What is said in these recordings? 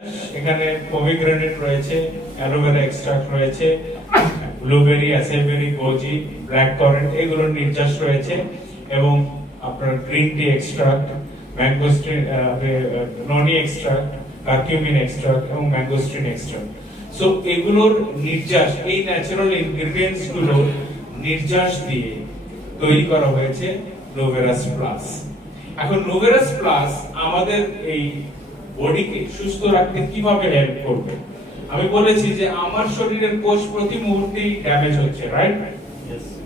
এখানে পমিগ্রেনেট রয়েছে, aloe vera extract রয়েছে, ব্লুবেরি, অ্যাসেলবেরি, গোজি, ব্ল্যাক কারেন্ট এগুলোর নির্যাস রয়েছে এবং আপনার গ্রিন টি এক্সট্রাক্ট, ম্যাঙ্গোস্ট্রিন, ননি এক্সট্রাক্ট, কারকিউমিন এক্সট্রাক্ট এবং ম্যাঙ্গোস্ট্রিন এক্সট্রাক্ট। সো এগুলোর নির্যাস, এই ন্যাচারাল ইনগ্রেডিয়েন্টস গুলো নির্যাস দিয়ে তৈরি করা হয়েছে নোভেরাস প্লাস। এখন নোভেরাস প্লাস আমাদের এই বডিকে সুস্থ রাখতে কিভাবে হেল্প করবে? আমি বলেছি যে আমার শরীরের কোষ প্রতি মুহূর্তেই ড্যামেজ হচ্ছে, রাইট?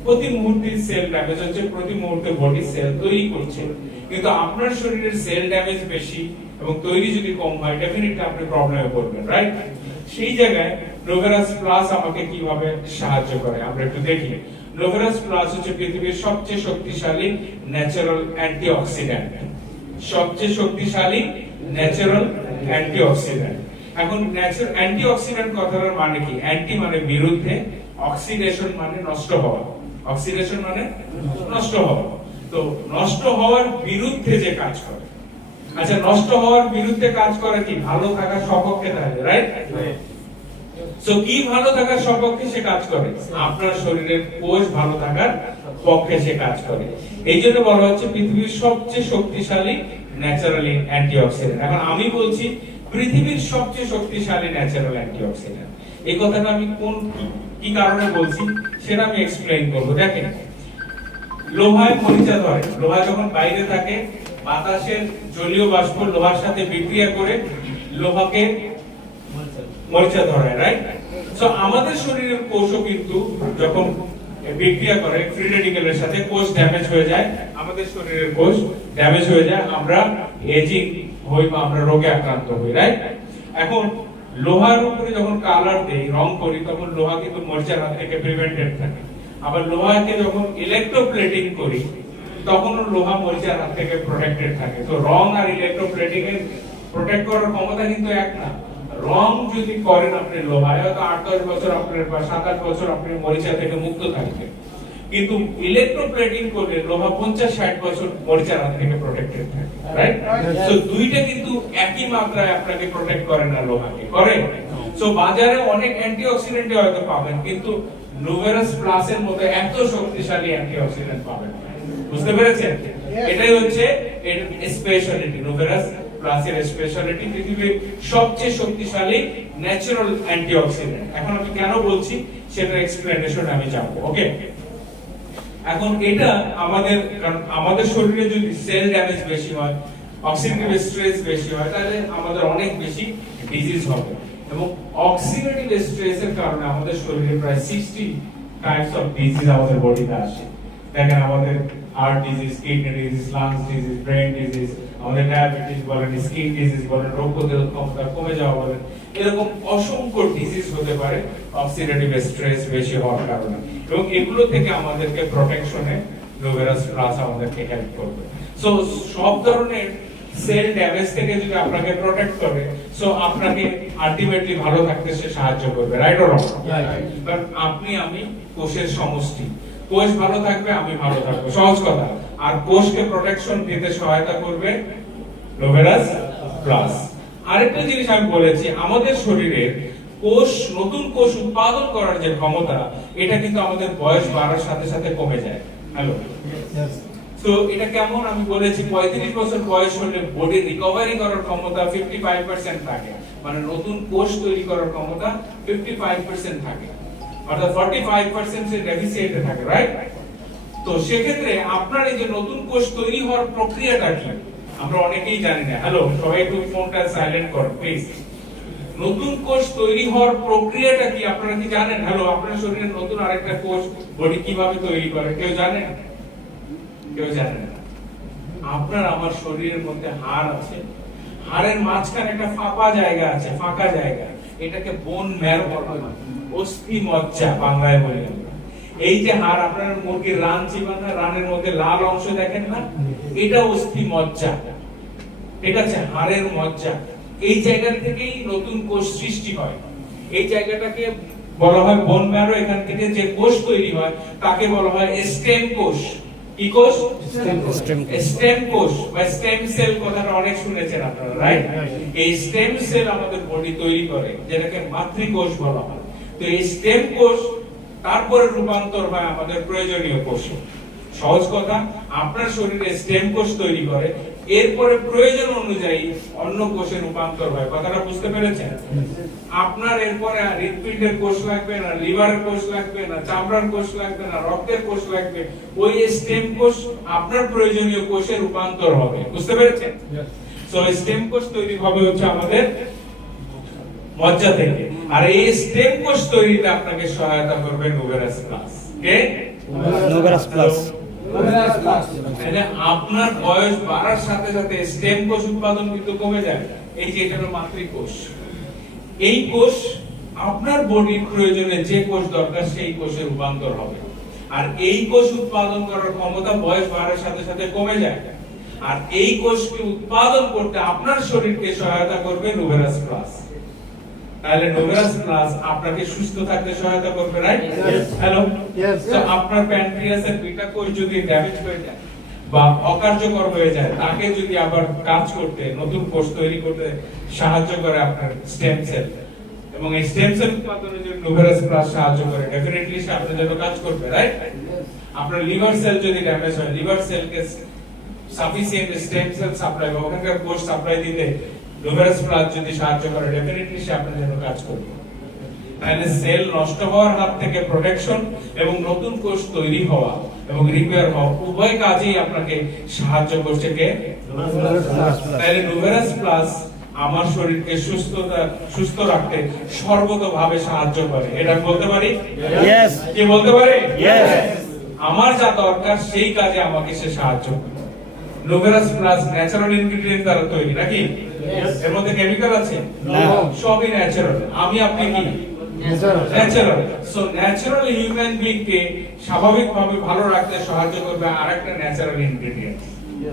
প্রতি মুহূর্তে সেল ড্যামেজ হচ্ছে, প্রতি মুহূর্তে বডি সেল তৈরি করছে, কিন্তু আপনার শরীরের সেল ড্যামেজ বেশি এবং তৈরি যদি কম হয় ডেফিনেটলি আপনি প্রবলেমে পড়বেন, রাইট? সেই জায়গায় নোভেরাস প্লাস আমাকে কিভাবে সাহায্য করে আমরা একটু দেখি। নোভেরাস প্লাস হচ্ছে পৃথিবীর সবচেয়ে শক্তিশালী ন্যাচারাল অ্যান্টিঅক্সিডেন্ট, সবচেয়ে শক্তিশালী ন্যাচারাল অ্যান্টিঅক্সিডেন্ট। এখন ন্যাচারাল অ্যান্টিঅক্সিডেন্ট কথাটার মানে কি? অ্যান্টি মানে বিরুদ্ধে, অক্সিডেশন মানে নষ্ট হওয়া, অক্সিডেশন মানে নষ্ট হওয়া। তো নষ্ট হওয়ার বিরুদ্ধে যে কাজ করে, আচ্ছা নষ্ট হওয়ার বিরুদ্ধে কাজ করে কি? ভালো থাকার সপক্ষে থাকে, রাইট? সো কি ভালো থাকার সপক্ষে সে কাজ করে? আপনার শরীরের কোষ ভালো থাকার পক্ষে সে কাজ করে। এই জন্য বলা হচ্ছে পৃথিবীর সবচেয়ে শক্তিশালী ন্যাচারাল অ্যান্টিঅক্সিডেন্ট। এখন আমি বলছি পৃথিবীর সবচেয়ে শক্তিশালী ন্যাচারাল অ্যান্টিঅক্সিডেন্ট। এই কথাটা আমি কোন কি কারণে বলছি সেটা আমি এক্সপ্লেইন করব। দেখেন, লোহায় মরিচা ধরে, লোহা যখন বাইরে থাকে বাতাসের জলীয় বাষ্প লোহার সাথে বিক্রিয়া করে লোহাকে মরিচা ধরে, রাইট? সো আমাদের শরীরের কোষও কিন্তু যখন বিক্রিয়া করে ফ্রি রেডিক্যালের সাথে কোষ ড্যামেজ হয়ে যায়, আমাদের শরীরের কোষ ড্যামেজ হয়ে যায়, আমরা এজিং হই বা আমরা রোগে আক্রান্ত হই, রাইট? এখন লোহার উপরে যখন কালার দেই, রং করি, তখন লোহা কিন্তু মরিচার হাত থেকে প্রিভেন্টেড থাকে। আবার লোহাকে যখন ইলেকট্রোপ্লেটিং করি তখনও লোহা মরিচার হাত থেকে প্রোটেক্টেড থাকে। তো রং আর ইলেকট্রোপ্লেটিং এর প্রোটেক্ট করার ক্ষমতা কিন্তু এক না। রং যদি করেন আপনি লোহায়, হয়তো 8-10 বছর আপনার বা 7-8 বছর আপনি মরিচা থেকে মুক্ত থাকবেন, কিন্তু ইলেকট্রোপ্লেটিং করলে লোহা 50-60 বছর মরিচার হাত থেকে প্রোটেক্টেড থাকে, রাইট? সো দুইটা কিন্তু একই মাত্রায় আপনাকে প্রোটেক্ট করে না, লোহাকে করে। সো বাজারে অনেক অ্যান্টিঅক্সিডেন্ট হয়তো পাবেন, কিন্তু নোভেরাস প্লাস এর মতো এত শক্তিশালী অ্যান্টিঅক্সিডেন্ট পাবেন না। বুঝতে পেরেছেন? এটাই হচ্ছে এর স্পেশালিটি, নোভেরাস প্লাসের স্পেশালিটি, পৃথিবীর সবচেয়ে শক্তিশালী ন্যাচারাল অ্যান্টিঅক্সিডেন্ট। এখন আমি কেন বলছি সেটার এক্সপ্লেনেশন আমি যাব, ওকে? এখন এটা আমাদের, কারণ আমাদের শরীরে যদি সেল ড্যামেজ বেশি হয়, অক্সিডেটিভ স্ট্রেস বেশি হয়, তাহলে আমাদের অনেক বেশি ডিজিজ হবে। এবং অক্সিডেটিভ স্ট্রেসের কারণে আমাদের শরীরে প্রায় 60 টাইপস অফ ডিজিজ আমাদের বডিতে আসে। দেখেন, আমাদের heart disease, kidney disease, lungs disease, brain disease, আমাদের ডায়াবেটিস বলেন, স্কিন ডিজিজ বলেন, রোগ প্রতিরোধ ক্ষমতা কমে যাওয়া বলেন, এরকম অসংখ্য ডিজিজ হতে পারে অক্সিডেটিভ স্ট্রেস বেশি হওয়ার কারণে। এবং এগুলো থেকে আমাদেরকে প্রোটেকশনে নোভেরাস প্লাস আমাদেরকে হেল্প করবে। সো সব ধরনের সেল ড্যামেজ থেকে যদি আপনাকে প্রোটেক্ট করে, সো আপনাকে আলটিমেটলি ভালো থাকতে সে সাহায্য করবে, রাইট অর রং? কারণ আপনি আমি কোষের সমষ্টি, কোষ ভালো থাকবে আমি ভালো থাকবো, সহজ কথা। আর কোষকে প্রোটেকশন দিতে সহায়তা করবে নোভেরাস প্লাস। আরেকটা জিনিস আমি বলেছি, আমাদের শরীরের কোষ, নতুন কোষ উৎপাদন করার যে ক্ষমতা, এটা কিন্তু আমাদের বয়স বাড়ার সাথে সাথে কমে যায়। হ্যালো, তো এটা কেমন? আমি বলেছি 35 বছর বয়স হলে বডি রিকভারি করার ক্ষমতা 55% থাকে, মানে নতুন কোষ তৈরি করার ক্ষমতা 55% থাকে, অর্থাৎ 45% এর ডেফিসিটে থাকে, রাইট? তো সেক্ষেত্রে আপনার এই যে নতুন কোষ তৈরি হওয়ার প্রক্রিয়াটা কি আমরা অনেকেই জানি না। হ্যালো, সবাই একটু ফোনটা সাইলেন্ট করুন প্লিজ। নতুন কোষ তৈরি হওয়ার প্রক্রিয়াটা কি আপনারা কি জানেন? হ্যালো, আপনার শরীরে নতুন আরেকটা কোষ বডি কিভাবে তৈরি করে কেউ জানেন? কেউ জানেন না। আপনার আমার শরীরের মধ্যে হাড় আছে, হাড়ের মাঝখানে একটা ফাঁপা জায়গা আছে, ফাঁকা জায়গা, এটাকে বোন ম্যারো বলা হয়, অস্থি মজ্জা বাংলায় বলি আমরা। এই যে হাড়, আপনার মুরগির রান চিবান না, রানের মধ্যে লাল অংশ দেখেন না, এটা অস্থি মজ্জা, এটা হচ্ছে হাড়ের মজ্জা। এই জায়গা থেকেই নতুন কোষ সৃষ্টি হয়। এই জায়গাটাকে বলা হয় বোন ম্যারো। এখান থেকে যে কোষ তৈরি হয় তাকে বলা হয় স্টেম কোষ। কি কোষ? স্টেম কোষ। স্টেম কোষ বা স্টেম সেল কথাটা অনেক শুনেছেন আপনারা, রাইট? এই স্টেম সেল আমাদের বডি তৈরি করে, যেটাকে মাতৃকোষ বলা হয়। তো এই স্টেম কোষ তারপরে রূপান্তর হয় আমাদের প্রয়োজনীয় কোষে। সহজ কথা, আপনার শরীরে স্টেম কোষ তৈরি করে, এরপরে প্রয়োজন অনুযায়ী অন্য কোষে রূপান্তর হয়। কথাটা বুঝতে পেরেছেন? আপনার এরপরে হৃৎপিণ্ডের কোষ লাগবে না, লিভারের কোষ লাগবে না, চামড়ার কোষ লাগবে না, রক্তের কোষ লাগবে, ওই স্টেম কোষ আপনার প্রয়োজনীয় কোষে রূপান্তর হবে। বুঝতে পেরেছেন? সো স্টেম কোষ তৈরি হবে হচ্ছে আমাদের মজ্জা থেকে, আর এই স্টেম কোষ তৈরিতে আপনাকে সহায়তা করবে নোভেরাস প্লাস। কে? নোভেরাস প্লাস। তাহলে আপনার বয়স বাড়ার সাথে সাথে স্টেম কোষ উৎপাদন কিন্তু কমে যায়। এই যে এটা হলো মাতৃকোষ, এই কোষ আপনার বডির প্রয়োজনে যে কোষ দরকার সেই কোষে রূপান্তর হবে। আর এই কোষ উৎপাদন করার ক্ষমতা বয়স বাড়ার সাথে সাথে কমে যায়। আর এই কোষকে উৎপাদন করতে আপনার শরীরকে সহায়তা করবে নোভেরাস প্লাস। তাহলে নোভেরাস প্লাস আপনাকে সুস্থ থাকতে সহায়তা করবে, রাইট? হ্যালো, তো আপনার প্যানক্রিয়াসের বিটা কোষ যদি ড্যামেজ হয়ে যায় বা অকার্যকর হয়ে যায়, তাকে যদি আবার কাজ করতে, নতুন কোষ তৈরি করতে সাহায্য করে আপনার স্টেম সেল, এবং এই স্টেম সেল উৎপাদনে যদি নোভেরাস প্লাস সাহায্য করে, ডেফিনেটলি সে আপনার জন্য কাজ করবে, রাইট? আপনার লিভার সেল যদি ড্যামেজ হয়, লিভার সেলকে সাফিসিয়েন্ট স্টেম সেল সাপ্লাই বা ওখানকার কোষ সাপ্লাই দিতে নোভেরাস প্লাস যদি সাহায্য করে, ডেফিনেটলি সে আপনার জন্য কাজ করবে। তাহলে সেল নষ্ট হওয়ার হাত থেকে প্রোটেকশন এবং নতুন কোষ তৈরি হওয়া এবং রিপেয়ার হওয়া উভয় কাজেই আপনাকে সাহায্য করছে কে? তাহলে নোভেরাস প্লাস আমার শরীরকে সুস্থ রাখতে সর্বতোভাবে সাহায্য করে। এটা বলতে পারি? ইয়েস। কি বলতে পারি? ইয়েস। আমার যা দরকার সেই কাজে আমাকে সে সাহায্য করে। নোভেরাস প্লাস ন্যাচারাল ইনগ্রেডিয়েন্ট দ্বারা তৈরি, নাকি? এর মধ্যে কেমিক্যাল আছে? না। সবই ন্যাচারাল। আমি আপনি কি? Natural. So natural human being কে স্বাভাবিকভাবে ভালো রাখতে সাহায্য করবে আরেকটা ন্যাচারাল ইনগ্রেডিয়েন্ট,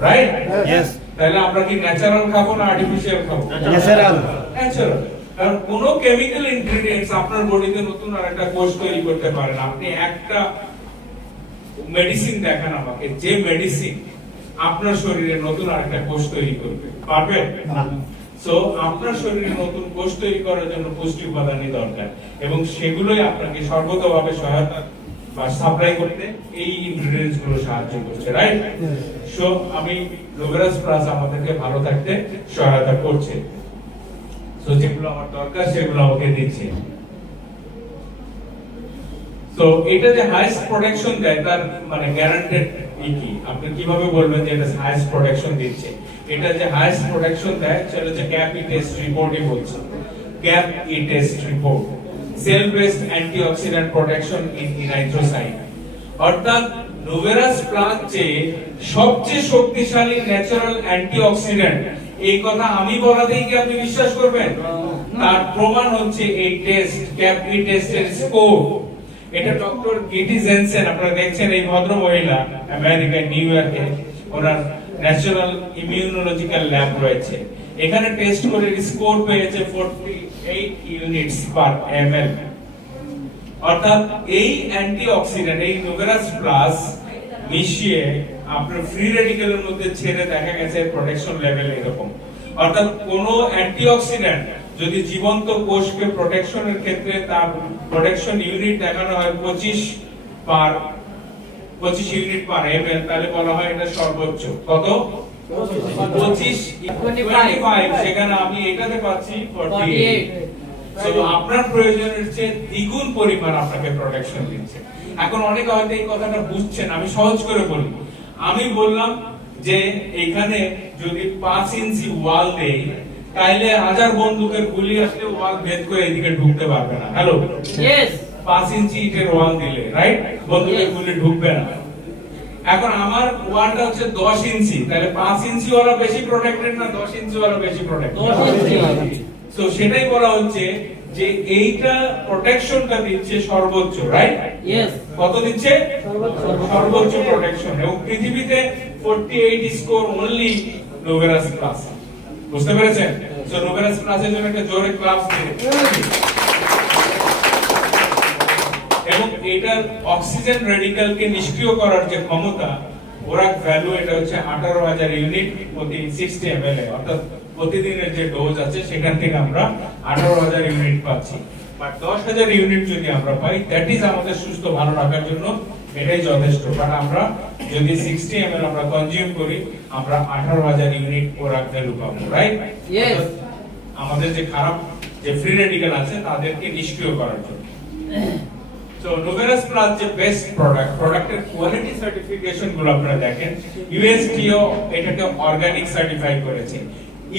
রাইট? ইয়েস। তাহলে আমরা কি ন্যাচারাল খাবো না আর্টিফিশিয়াল খাবো? ন্যাচারাল। ন্যাচারাল। কারণ কোন কেমিক্যাল ইনগ্রেডিয়েন্টস আপনার বডিতে নতুন আরেকটা কোষ তৈরি করতে পারে না। আপনি একটা মেডিসিন দেখান আমাকে, যে মেডিসিন আপনার শরীরে নতুন আরেকটা কোষ তৈরি করবে, পারবে? সো আপনার শরীরে নতুন কোষ তৈরি করার জন্য পুষ্টি উপাদানই দরকার, এবং সেগুলোই আপনাকে সর্বতোভাবে সহায়তা বা সাপ্লাই করতে এই ইনগ্রেডিয়েন্টস গুলো সাহায্য করছে, রাইট? সো আমি নোভেরাস প্লাস আমাদেরকে ভালো থাকতে সহায়তা করছে। সো যেগুলো আমার দরকার সেগুলো আমাকে দিচ্ছে। তো এটা যে হাইস্ট প্রোটেকশন দেয়, তার মানে গ্যারান্টেড কি? আপনি কিভাবে বলবেন যে এটা হাইস্ট প্রোটেকশন দিচ্ছে? এটা যে হাইস্ট প্রোটেকশন দেয় সেটা হচ্ছে গ্যাপ ই টেস্ট রিপোর্টই বলছে। গ্যাপ ই test report, cell based antioxidant protection in erythrocyte. অর্থাৎ নোভেরাস প্লাস যে সবচেয়ে শক্তিশালী ন্যাচারাল অ্যান্টিঅক্সিডেন্ট, এই কথা আমি বলাতেই কি আপনি বিশ্বাস করবেন? তার প্রমাণ হচ্ছে এই টেস্ট, গ্যাপ ই টেস্টের স্কোর। এটা ডক্টর গেটি জেনসেন, আপনারা দেখছেন এই ভদ্র মহিলা আমেরিকায় নিউ ইয়র্কে, ওনার ন্যাশনাল ইমিউনোলজিক্যাল ল্যাব রয়েছে, এখানে টেস্ট করে স্কোর পেয়েছে 48 ইউনিটস পার ml। অর্থাৎ এই অ্যান্টিঅক্সিডেন্ট, এই নোভেরাস প্লাস মিশিয়ে আপনার ফ্রি রেডিক্যালের মধ্যে ছেড়ে দেখা গেছে প্রোটেকশন লেভেল এরকম। অর্থাৎ কোন অ্যান্টিঅক্সিডেন্ট যদি জীবন্ত কোষকে প্রোটেকশনের ক্ষেত্রে তার প্রোটেকশন ইউনিট দেখানো হয় 25 ইউনিট পার ml, তাহলে বলা হয় এটা সর্বোচ্চ। কত? 25, সেখানে আমি এটাতে পাচ্ছি 48। সো আপনার প্রয়োজনের চেয়ে দ্বিগুণ পরিমাণ আপনাকে প্রোটেকশন দিচ্ছে। এখন অনেকে হয়তো এই কথাটা বুঝছেন, আমি সহজ করে বলি। আমি বললাম যে এখানে যদি 5 ইঞ্চি ওয়াল দেই, তাইলে 1000 বন্দুকের গুলি আসলে ওয়াল ভেদ করে এদিকে ঢুকতে পারবে না। Hello, yes. 5 ইঞ্চি ইটের ওয়াল দিলে, রাইট, বন্দুকের গুলি ঢুকবে না। এখন আমার ওয়ালটা হচ্ছে 10 ইঞ্চি, তাহলে 5 ইঞ্চি ওয়ালা বেশি প্রোটেক্টেড না 10 ইঞ্চি ওয়ালা বেশি প্রোটেক্টেড? 10 ইঞ্চি। সো সেটাই বলা হচ্ছে যে এইটা প্রোটেকশনটা দিচ্ছে সর্বোচ্চ, রাইট? ইয়েস। কত দিচ্ছে? সর্বোচ্চ প্রোটেকশন। এবং পৃথিবীতে 48 স্কোর অনলি নোভেরাস প্লাস। বুঝতে পেরেছেন? সো নোভেরাস প্লাসের জন্য একটা জোরে ক্লাস দিন। এবং এটার অক্সিজেন রেডিক্যালকে নিষ্ক্রিয় করার যে ক্ষমতা, ওরাক ভ্যালু এটা হচ্ছে 18,000 ইউনিট প্রতি 60 ml এ, অর্থাৎ প্রতিদিনের যে ডোজ আছে সেখান থেকে আমরা 18,000 ইউনিট পাচ্ছি। বাট 10,000 ইউনিট যদি আমরা পাই, দ্যাট ইজ আমাদের সুস্থ ভালো রাখার জন্য এটাই যথেষ্ট। বাট আমরা যদি 60 ml আমরা কনজিউম করি, আমরা 18,000 ইউনিট ওরাক ভ্যালু পাবো, রাইট? Yes. আমাদের যে খারাপ যে ফ্রি রেডিক্যাল আছে তাদেরকে নিষ্ক্রিয় করার জন্য। সো নোভেরাস প্লাস যে বেস্ট প্রোডাক্টের কোয়ালিটি সার্টিফিকেশন গুলো আপনারা দেখেন, ইউএসডিও এটাকে অর্গানিক সার্টিফাই করেছে।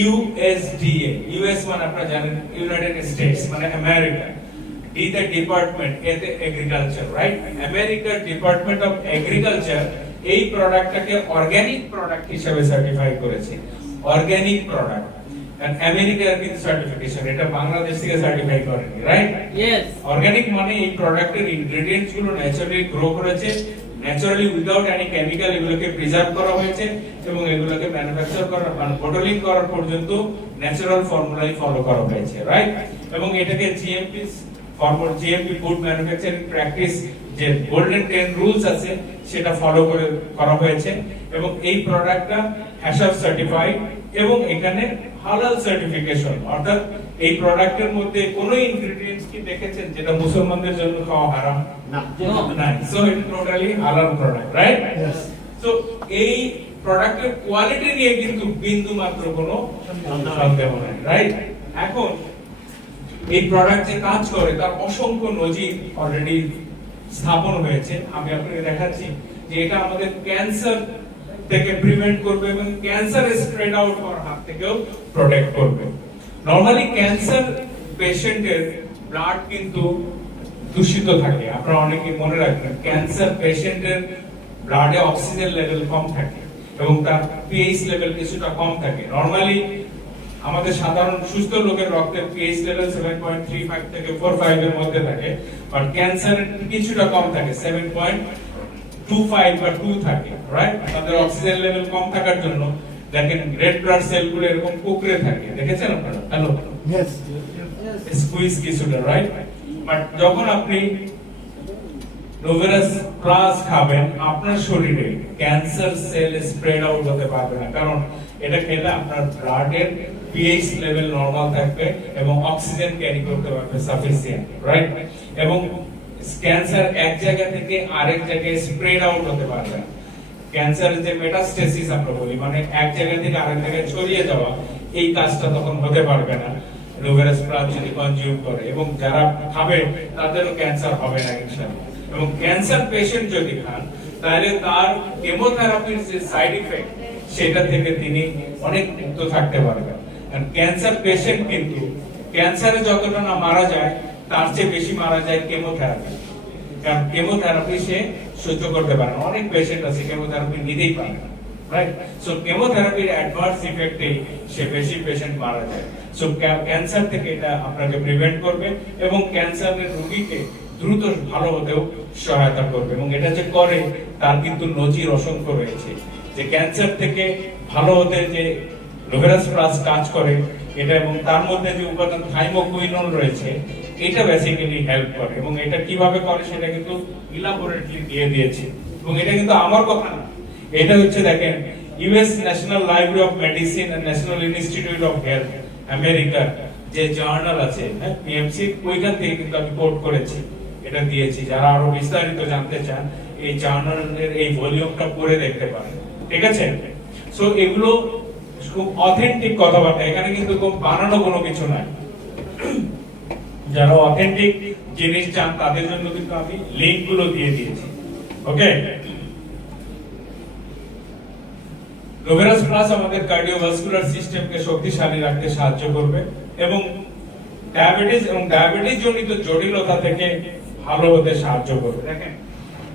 ইউএসডিএ, ইউএস মানে আপনারা জানেন ইউনাইটেড স্টেটস মানে আমেরিকা, ডি দ্য ডিপার্টমেন্ট, এতে এগ্রিকালচার, রাইট? আমেরিকার ডিপার্টমেন্ট অফ এগ্রিকালচার এই প্রোডাক্টটাকে অর্গানিক প্রোডাক্ট হিসেবে সার্টিফাই করেছে। অর্গানিক প্রোডাক্ট, এন্ড আমেরিকার কিন্তু সার্টিফিকেশন, এটা বাংলাদেশ থেকে সার্টিফাই করেনি, রাইট? Yes. অর্গানিক মানে এই প্রোডাক্টের ইনগ্রেডিয়েন্টস গুলো ন্যাচারালি গ্রো করেছে, ন্যাচারালি উইদাউট এনি কেমিক্যাল এগুলোকে প্রিজার্ভ করা হয়েছে, এবং এগুলোকে ম্যানুফ্যাকচার করা মানে বোটলিং করার পর্যন্ত ন্যাচারাল ফর্মুলাই ফলো করা হয়েছে, রাইট? এবং এটাকে GMP formula, GMP good manufacturing practice যে গোল্ডেন 10 রুলস আছে সেটা ফলো করে করা হয়েছে, এবং এই প্রোডাক্টটা হ্যাশাব সার্টিফাইড, এবং এখানে হালাল সার্টিফিকেশন, অর্থাৎ এই প্রোডাক্টের মধ্যে কোনো ইনগ্রেডিয়েন্টস কি দেখেছেন যেটা মুসলমানদের জন্য খাওয়া হারাম? No. না। সো ইট টোটালি হালাল প্রোডাক্ট, রাইট? সো এই প্রোডাক্টের কোয়ালিটি নিয়ে কিন্তু বিন্দু মাত্র কোনো সন্দেহ নেই, রাইট? এখন এই প্রোডাক্ট যে কাজ করে তার অসংখ্য নজির অলরেডি স্থাপন হয়েছে। আমি আপনাকে দেখাচ্ছি যে এটা আমাদের ক্যান্সার থেকে প্রিভেন্ট করবে এবং ক্যান্সার স্প্রেড আউট হওয়ার হাত থেকেও প্রোটেক্ট করবে। নরমালি ক্যান্সার পেশেন্টের ব্লাড কিন্তু দূষিত থাকে, আপনারা অনেকে মনে রাখবেন ক্যান্সার পেশেন্টের ব্লাডে অক্সিজেন লেভেল কম থাকে এবং তার পিএইচ লেভেল কিছুটা কম থাকে। নরমালি আমাদের সাধারণ সুস্থ লোকের রক্তের পিএইচ লেভেল 7.35 থেকে 45 এর মধ্যে থাকে, বাট ক্যান্সারের কিছুটা কম থাকে, 7.25 বা 2 থাকে, রাইট? তাদের অক্সিজেন লেভেল কম থাকার জন্য দেখেন রেড ব্লাড সেলগুলো এরকম কুকড়ে থাকে, দেখেছেন আপনারা? হ্যালো, স্কুইজ কিছুটা, রাইট? বাট যখন আপনি নোভেরাস প্লাস খাবেন, আপনার শরীরে ক্যান্সার সেল স্প্রেড আউট হতে পারবে না, কারণ এটা খেলে আপনার ব্লাডের পিএইচ লেভেল নরমাল থাকবে এবং অক্সিজেন ক্যারি করতে পারবে সাফিসিয়েন্ট, রাইট? এবং ক্যান্সার এক জায়গা থেকে আরেক জায়গায় স্প্রেড আউট হতে পারবে না। ক্যান্সারের যে মেটাস্টেসিস আমরা বলি, মানে এক জায়গা থেকে আরেক জায়গায় ছড়িয়ে যাওয়া, এই কাজটা তখন হতে পারবে না নোভেরাস প্লাস যদি কনজিউম করে, এবং যারা খাবে তাদেরও ক্যান্সার হবে না ইনশাআল্লাহ। এবং ক্যান্সার পেশেন্ট যদি খান তাহলে তার কেমোথেরাপির যে সাইড ইফেক্ট সেটা থেকে তিনি অনেক মুক্ত থাকতে পারবেন। কারণ ক্যান্সার পেশেন্ট কিন্তু ক্যান্সারে যতটা না মারা যায় তার চেয়ে বেশি মারা যায় কেমোথেরাপি, কারণ কেমোথেরাপি সে সহ্য করতে পারে না। অনেক পেশেন্ট আছে কেমোথেরাপি নিতেই পারে না, রাইট? সো কেমোথেরাপির অ্যাডভার্স ইফেক্টে সে বেশি পেশেন্ট মারা যায়। সো ক্যান্সার থেকে এটা আপনাকে প্রিভেন্ট করবে এবং ক্যান্সারের রোগীকে দ্রুত ভালো হতেও সহায়তা করবে, এবং এটা যে করে তার কিন্তু নজির অসংখ্য রয়েছে, যে ক্যান্সার থেকে ভালো হতে যে নোভেরাস প্লাস কাজ করে এটা, এবং তার মধ্যে যে উপাদান থাইমোকুইনল রয়েছে এটা বেসিক্যালি হেল্প করে, এবং এটা কিভাবে করে সেটা কিন্তু ইলাবোরেটলি দিয়ে দিয়েছে, এবং এটা কিন্তু আমার কথা না, এটা হচ্ছে দেখেন US national library of medicine and national institute of health আমেরিকার যে জার্নাল আছে, হ্যাঁ, পিএমসি, ওইখান থেকে কিন্তু আমি কোট করেছি, এটা দিয়েছি। যারা আরো বিস্তারিত জানতে চান এই জার্নালের এই ভলিউমটা পড়ে দেখতে পারেন, ঠিক আছে? সো এগুলো খুব অথেন্টিক কথাবার্তা, এখানে কিন্তু খুব বানানো কোনো কিছু নাই। যারা অথেন্টিক জিনিস চান তাদের জন্য কিন্তু আমি লিংক গুলো দিয়ে দিয়েছি, ওকে? নোভেরাস প্লাস আমাদের কার্ডিওভাস্কুলার সিস্টেমকে শক্তিশালী রাখতে সাহায্য করবে এবং ডায়াবেটিস জনিত জটিলতা থেকে ভালো হতে সাহায্য করবে। দেখেন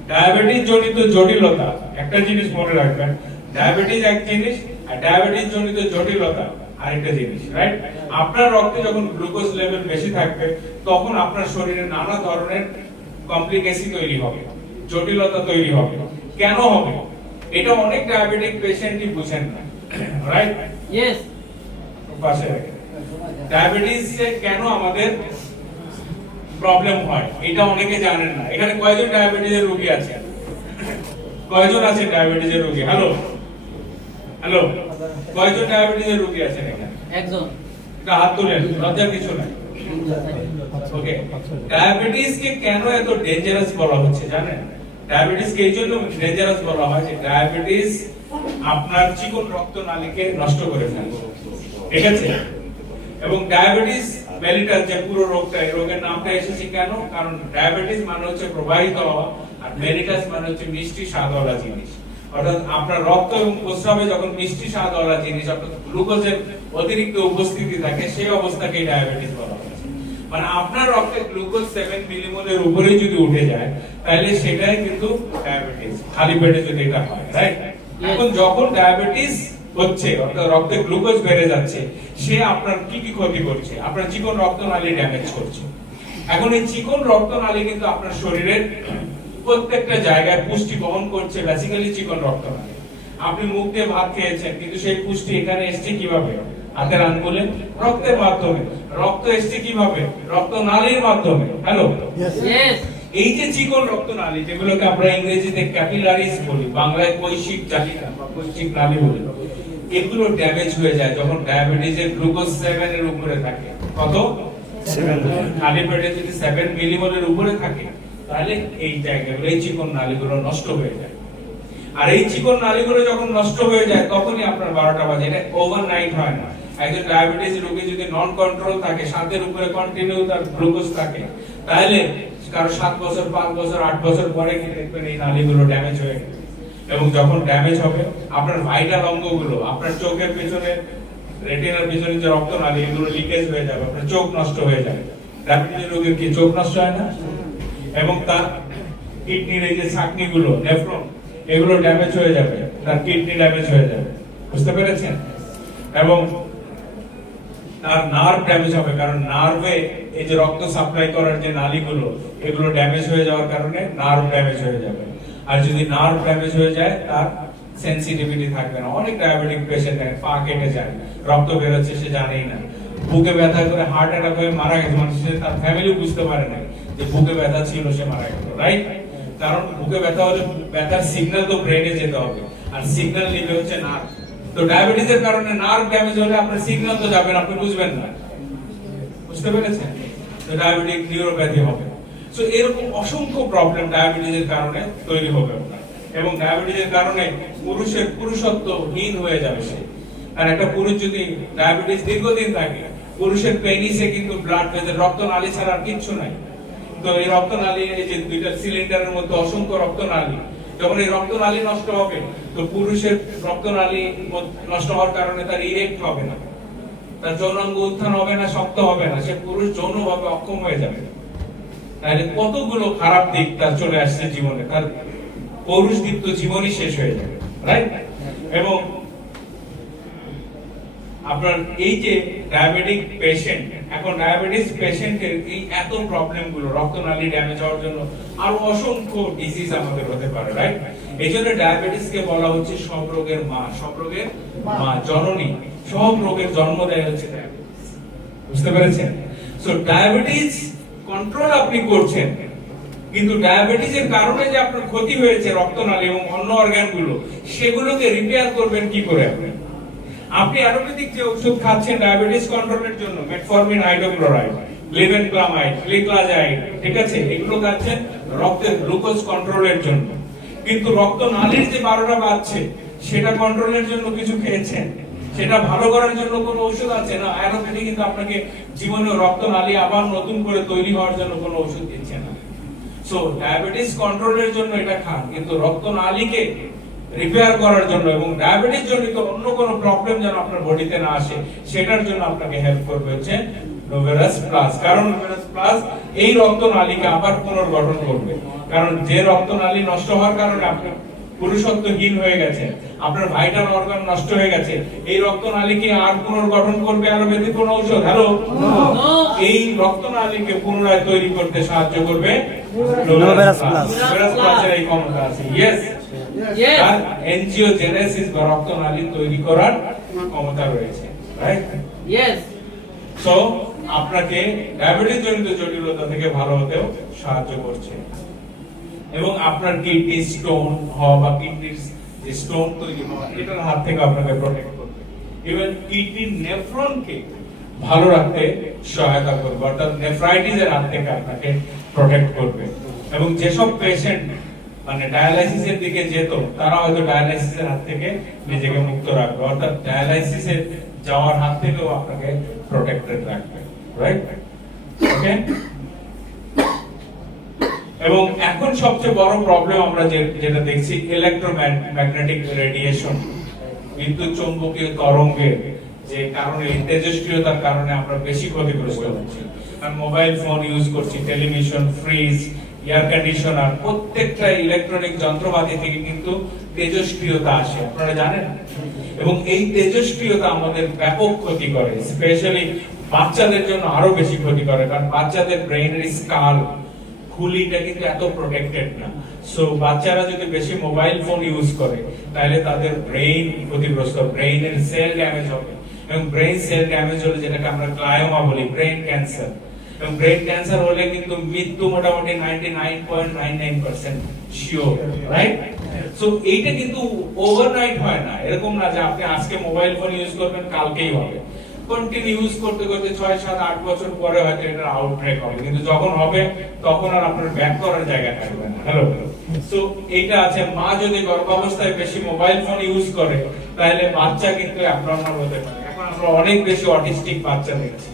ডায়াবেটিস জনিত জটিলতা, একটা জিনিস মনে রাখবেন, ডায়াবেটিস এক জিনিস আর ডায়াবেটিস জনিত জটিলতা আরেকটা জিনিস, রাইট? আপনার রক্তে যখন গ্লুকোজ লেভেল বেশি থাকবে তখন আপনার শরীরে নানা ধরনের কমপ্লিকেশন তৈরি হবে, জটিলতা তৈরি হবে। কেন হবে? এটা অনেক ডায়াবেটিক পেশেন্টই বুঝেন না, রাইট? Yes. পাশে রাখেন। ডায়াবেটিসে কেন আমাদের প্রবলেম হয় এটা অনেকে জানেন না। এখানে কয়জন ডায়াবেটিসের রোগী আছে? কয়জন আছে ডায়াবেটিসের রোগী? হ্যালো হ্যালো, কয়জন ডায়াবেটিসের রোগী আছেন এখানে? একজন। একটা হাত তুলেন, লজ্জার কিছু নাই। ওকে, ডায়াবেটিস কে কেন এত ডেঞ্জারাস বলা হচ্ছে জানেন? ডায়াবেটিস কে এই জন্য ডেঞ্জারাস বলা হয় যে ডায়াবেটিস আপনার চিকন রক্তনালীকে নষ্ট করে ফেলে, ঠিক আছে? এবং ডায়াবেটিস মেলিটাস যে পুরো রোগটা, এই রোগের নামটা এসেছে কেন? কারণ ডায়াবেটিস মানে হচ্ছে প্রবাহিত হওয়া, আর মেলিটাস মানে হচ্ছে মিষ্টি স্বাদওয়ালা জিনিস। অর্থাৎ আপনার রক্ত এবং প্রস্রাবে যখন মিষ্টি স্বাদওয়ালা জিনিস অর্থাৎ গ্লুকোজের অতিরিক্ত উপস্থিতি থাকে, সেই অবস্থাকেই ডায়াবেটিস বলা হয়। মানে আপনার রক্তে গ্লুকোজ 7 মিলিমোলের উপরে যদি উঠে যায় তাহলে সেটাই কিন্তু ডায়াবেটিস, খালি পেটে যদি এটা হয়, রাইট? এখন যখন ডায়াবেটিস হচ্ছে অর্থাৎ রক্তে গ্লুকোজ বেড়ে যাচ্ছে, সে আপনার কি কি ক্ষতি করছে? আপনার চিকন রক্তনালী ড্যামেজ করছে। এখন এই চিকন রক্তনালী কিন্তু আপনার শরীরের প্রত্যেকটা জায়গায় পুষ্টি বহন করছে, বেসিক্যালি চিকন রক্তনালী। আপনি মুখ দিয়ে ভাত খেয়েছেন, কিন্তু সেই পুষ্টি এখানে এসছে কিভাবে? হাতের আঙ্গুলে, রক্তের মাধ্যমে। রক্ত এসছে কিভাবে? রক্তনালীর মাধ্যমে। Hello, yes. এই যে চিকন রক্তনালী, যেগুলোকে আমরা ইংরেজিতে ক্যাপিলারিস বলি, বাংলায় কৈশিক জালিকা বা কৈশিক নালী বলি, এগুলো ড্যামেজ হয়ে যায় যখন ডায়াবেটিসের গ্লুকোজ 7 এর উপরে থাকে। কত? 7। খালি পেটে যদি 7 মিলিমোলের উপরে থাকে তাহলে এই জায়গাগুলো, এই চিকন নালীগুলো নষ্ট হয়ে যায়। আর এই চিকন নালীগুলো যখন নষ্ট হয়ে যায় তখনই আপনার 12টা বাজে। এটা ওভারনাইট হয় না। একজন ডায়াবেটিস রোগী যদি নন কন্ট্রোল থাকে, 7 এর উপরে কন্টিনিউ তার গ্লুকোজ থাকে, তাহলে কারো 7 বছর, 5 বছর, 8 বছর পরে কি দেখবেন এই নালীগুলো ড্যামেজ হয়ে গেছে। এবং যখন ড্যামেজ হবে আপনার ভাইটাল অঙ্গগুলো, আপনার চোখের পেছনে, রেটিনার পেছনে যে রক্তনালী, এগুলো লিকেজ হয়ে যাবে, আপনার চোখ নষ্ট হয়ে যাবে। ডায়াবেটিস রোগীর কি চোখ নষ্ট হয় না? এবং তার কিডনির এই যে ছাকনিগুলো, নেফ্রন, এগুলো ড্যামেজ হয়ে যাবে, তার কিডনি ড্যামেজ হয়ে যাবে। বুঝতে পেরেছেন? এবং তার নার্ভ ড্যামেজ হবে, কারণ নার্ভে এই যে রক্ত সাপ্লাই করার যে নালীগুলো, এগুলো ড্যামেজ হয়ে যাওয়ার কারণে নার্ভ ড্যামেজ হয়ে যাবে। আর যদি নার্ভ ড্যামেজ হয়ে যায় তার সেনসিটিভিটি থাকবে না। অনেক ডায়াবেটিক পেশেন্ট পা কেটে যায়, রক্ত বেরোচ্ছে সে জানেই না, বুকে ব্যথা করে হার্ট অ্যাটাক হয়ে মারা গেছে, মানে সে তার ফ্যামিলি বুঝতে পারে না যে বুকে ব্যথা ছিল, সে মারা গেল, রাইট? কারণ বুকে ব্যথা হলে ব্যথার সিগন্যাল তো ব্রেনে যেতে হবে, আর সিগন্যাল নিবে হচ্ছে নার্ভ। তো ডায়াবেটিসের কারণে নার্ভ ড্যামেজ হলে আপনার সিগন্যাল তো যাবে না, আপনি বুঝবেন না। বুঝতে পেরেছেন? তো ডায়াবেটিক নিউরোপ্যাথি হবে। সো এরকম অসংখ্য প্রবলেম ডায়াবেটিসের কারণে তৈরি হবে আপনার। এবং ডায়াবেটিসের কারণে পুরুষের পুরুষত্বহীন হয়ে যাবে সে। আর একটা পুরুষ যদি ডায়াবেটিস দীর্ঘদিন থাকে, পুরুষের পেনিসে কিন্তু ব্লাড ভেসেল, রক্তনালী ছাড়া আর কিচ্ছু নাই। তো এই রক্তনালী, এই যে দুইটা সিলিন্ডারের মধ্যে অসংখ্য রক্তনালী, যখন এই রক্তনালী নষ্ট হবে তো পুরুষের রক্তনালী নষ্ট হওয়ার কারণে তার ইরেক্ট হবে না, তার যৌনাঙ্গ উত্থান হবে না, শক্ত হবে না, সে পুরুষ যৌনভাবে অক্ষম হয়ে যাবে। তাহলে কতগুলো খারাপ দিক তার চলে আসছে জীবনে, তার পৌরুষদীপ্ত জীবনই শেষ হয়ে যাবে, রাইট? এবং আপনার এই যে ডায়াবেটিক পেশেন্ট, এখন ডায়াবেটিস পেশেন্টের এই এত প্রবলেম গুলো, রক্তনালী ড্যামেজ হওয়ার জন্য আরো অসংখ্য ডিজিজ আমাদের হতে পারে, রাইট? এই জন্য ডায়াবেটিস কে বলা হচ্ছে সব রোগের মা, সব রোগের মা, জননী। সব রোগের জন্ম দেয় হচ্ছে ডায়াবেটিস। বুঝতে পেরেছেন? সো ডায়াবেটিস কন্ট্রোল আপনি করছেন, কিন্তু ডায়াবেটিসের কারণে যে আপনার ক্ষতি হয়েছে রক্তনালী এবং অন্য অর্গান গুলো, সেগুলোকে রিপেয়ার করবেন কি করে? আপনি অ্যালোপ্যাথিক যে ওষুধ খাচ্ছেন ডায়াবেটিস কন্ট্রোলের জন্য, মেটফরমিন, হাইড্রোক্লোরাইড, গ্লিবেনক্লামাইড, গ্লিক্লাজাইড, ঠিক আছে, এগুলো খাচ্ছেন রক্তের গ্লুকোজ কন্ট্রোলের জন্য। কিন্তু রক্তনালীর যে 12টা বাজছে সেটা কন্ট্রোলের জন্য কিছু খেয়েছেন? সেটা ভালো করার জন্য কোনো ওষুধ আছে না? অ্যালোপ্যাথি কিন্তু আপনাকে জীবনে রক্তনালী আবার নতুন করে তৈরি হওয়ার জন্য কোনো ওষুধ দিচ্ছে না। সো ডায়াবেটিস কন্ট্রোলের জন্য এটা খান, কিন্তু রক্তনালীকে রিপেয়ার করার জন্য এবং ডায়াবেটিস জনিত অন্য কোনো প্রবলেম যেন আপনার বডিতে না আসে, সেটার জন্য আপনাকে হেল্প করবে হচ্ছে নোভেরাস প্লাস। কারণ নোভেরাস প্লাস এই রক্তনালীকে আবার পুনর্গঠন করবে। কারণ যে রক্তনালী নষ্ট হওয়ার কারণে আপনি পুরুষত্বহীন হয়ে গেছে, আপনার ভাইটাল অর্গান নষ্ট হয়ে গেছে, এই রক্তনালীকে আর পুনর্গঠন করবে অ্যালোপ্যাথি কোন ঔষধ? হ্যালো, এই রক্তনালীকে পুনরায় তৈরি করতে সাহায্য করবে নোভেরাস প্লাস। নোভেরাস প্লাসের এই ক্ষমতা আছে। ইয়েস, আর এনজিওজেনেসিস বা রক্তনালী তৈরি করার ক্ষমতা রয়েছে, রাইট? ইয়েস। সো আপনাকে ডায়াবেটিস জনিত জটিলতা থেকে ভালো হতেও সাহায্য করছে। এবং আপনার কিডনি স্টোন হওয়া বা কিডনির যে স্টোন তৈরি হওয়া এটার হাত থেকে আপনাকে প্রোটেক্ট করবে। ইভেন কিডনির নেফ্রনকে ভালো রাখতে সহায়তা করবে, অর্থাৎ নেফ্রাইটিসের হাত থেকে আপনাকে প্রোটেক্ট করবে। এবং যেসব পেশেন্ট মানে ডায়ালাইসিসের দিকে যেত তারা হয়তো ডায়ালাইসিসের হাত থেকে নিজেকে মুক্ত রাখবে, অর্থাৎ ডায়ালাইসিসে যাওয়ার হাত থেকেও আপনাকে প্রোটেক্টেড রাখবে, রাইট? ওকে। এবং এখন সবচেয়ে বড় প্রবলেম আমরা যেটা দেখছি ইলেকট্রোম্যাগনেটিক রেডিয়েশন, বিদ্যুৎ চৌম্বকীয় তরঙ্গের যে কারণে তেজস্ক্রিয়তার কারণে আমরা বেশি ক্ষতিগ্রস্ত হচ্ছি। কারণ মোবাইল ফোন ইউজ করছি, টেলিভিশন, ফ্রিজ, এয়ার কন্ডিশনার, প্রত্যেকটা ইলেকট্রনিক যন্ত্রপাতি থেকে কিন্তু তেজস্ক্রিয়তা আসে, আপনারা জানেন। এবং এই তেজস্ক্রিয়তা আমাদের ব্যাপক ক্ষতি করে, স্পেশালি বাচ্চাদের জন্য আরো বেশি ক্ষতি করে, কারণ বাচ্চাদের ব্রেইনের স্কাল খুলিটা কিন্তু এত প্রোটেক্টেড না। সো বাচ্চারা যদি বেশি মোবাইল ফোন ইউজ করে তাহলে তাদের ব্রেইন ক্ষতিগ্রস্ত, ব্রেইনের সেল ড্যামেজ হবে। এবং ব্রেইন সেল ড্যামেজ হলে যেটাকে আমরা গ্লায়োমা বলি, ব্রেইন ক্যান্সার। এবং ব্রেইন ক্যান্সার হলে কিন্তু মৃত্যু মোটামুটি 99.99% শিওর, রাইট? সো এইটা কিন্তু ওভারনাইট হয় না, এরকম না যে আপনি আজকে মোবাইল ফোন ইউজ করবেন কালকেই হবে। কন্টিনিউ ইউজ করতে করতে 6, 7, 8 বছর পরে হয়তো এটা আউটব্রেক হবে, কিন্তু যখন হবে তখন আর আপনার ব্যাক করার জায়গা থাকবে না। হ্যালো। সো এইটা আছে, মা যদি গর্ভাবস্থায় বেশি মোবাইল ফোন ইউজ করে তাহলে বাচ্চা কিন্তু অ্যাবনর্মাল হতে পারে। এখন আমরা অনেক বেশি অটিস্টিক বাচ্চা দেখছি,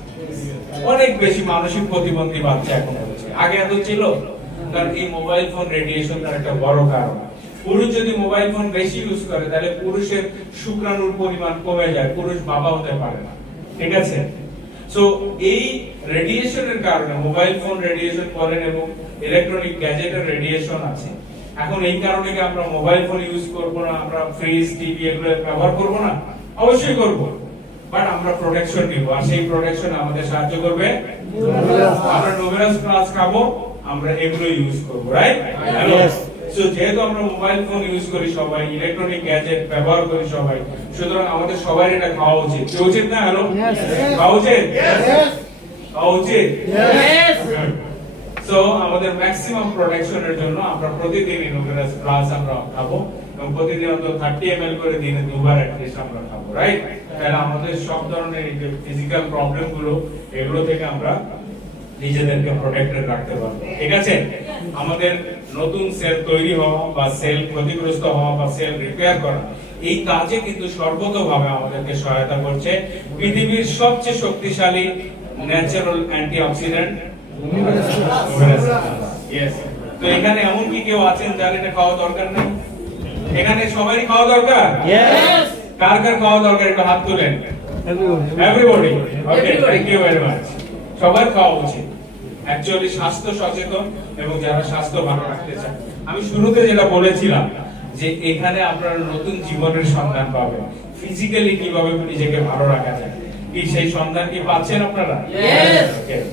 অনেক বেশি মানসিক প্রতিবন্ধী বাচ্চা এখন হচ্ছে, আগে এত ছিল। কারণ এই মোবাইল ফোন রেডিয়েশন তার একটা বড় কারণ। পুরুষ যদি মোবাইল ফোন বেশি ইউজ করে তাহলে পুরুষের শুক্রাণুর পরিমাণ কমে যায়, পুরুষ বাবা হতে পারে না, ঠিক আছে? সো এই রেডিয়েশনের কারণে, মোবাইল ফোন রেডিয়েশন বলেন এবং ইলেকট্রনিক গ্যাজেটের রেডিয়েশন আছে। এখন এই কারণে কি আমরা মোবাইল ফোন ইউজ করব না, আমরা ফ্রিজ, টিভি এগুলো ব্যবহার করব না? অবশ্যই করব, বাট আমরা প্রোটেকশন নিব। আর সেই প্রোটেকশন আমাদের সাহায্য করবে আমরা নোভেরাস প্লাস খাবো, আমরা এগুলো ইউজ করব, রাইট? সো যেহেতু আমরা মোবাইল ফোন ইউজ করি সবাই, ইলেকট্রনিক গ্যাজেট ব্যবহার করি সবাই, সুতরাং আমাদের সবাই এটা খাওয়া উচিত। কি উচিত না? হ্যালো, খাওয়া উচিত, খাওয়া উচিত। সো আমাদের ম্যাক্সিমাম প্রোটেকশনের জন্য আমরা প্রতিদিন ইনোভেরাস প্লাস আমরা খাবো, এবং প্রতিদিন অন্তত 30 ml করে দিনে দুবার অ্যাটলিস্ট আমরা খাবো, রাইট? তাহলে আমাদের সব ধরনের এই যে ফিজিক্যাল প্রবলেম গুলো, এগুলো থেকে আমরা নিজেদেরকে প্রোটেক্টেড রাখতে পারবো, ঠিক আছে? আমাদের নতুন সেল তৈরি হওয়া বা সেল ক্ষতিগ্রস্ত হওয়া বা সেল রিপেয়ার করা, এই কাজে কিন্তু সর্বতোভাবে আমাদেরকে সহায়তা করছে পৃথিবীর সবচেয়ে শক্তিশালী ন্যাচারাল অ্যান্টিঅক্সিডেন্ট ইয়েস। তো এখানে এমন কি কেউ আছেন যার এটা খাওয়া দরকার নেই? এখানে সবারই খাওয়া দরকার? ইয়েস। কার কার খাওয়া দরকার একটু হাত তুলেন। Everybody. Okay, thank you very much. সবার খাওয়া উচিত। অ্যাকচুয়ালি স্বাস্থ্য সচেতন এবং যারা স্বাস্থ্য ভালো রাখতে চায়, আমি শুরুতে যেটা বলেছিলাম যে এখানে আপনারা নতুন জীবনের সন্ধান পাবেন, ফিজিক্যালি কিভাবে নিজেকে ভালো রাখা যায়, কি সেই সন্ধান কি পাচ্ছেন আপনারা? ইয়েস।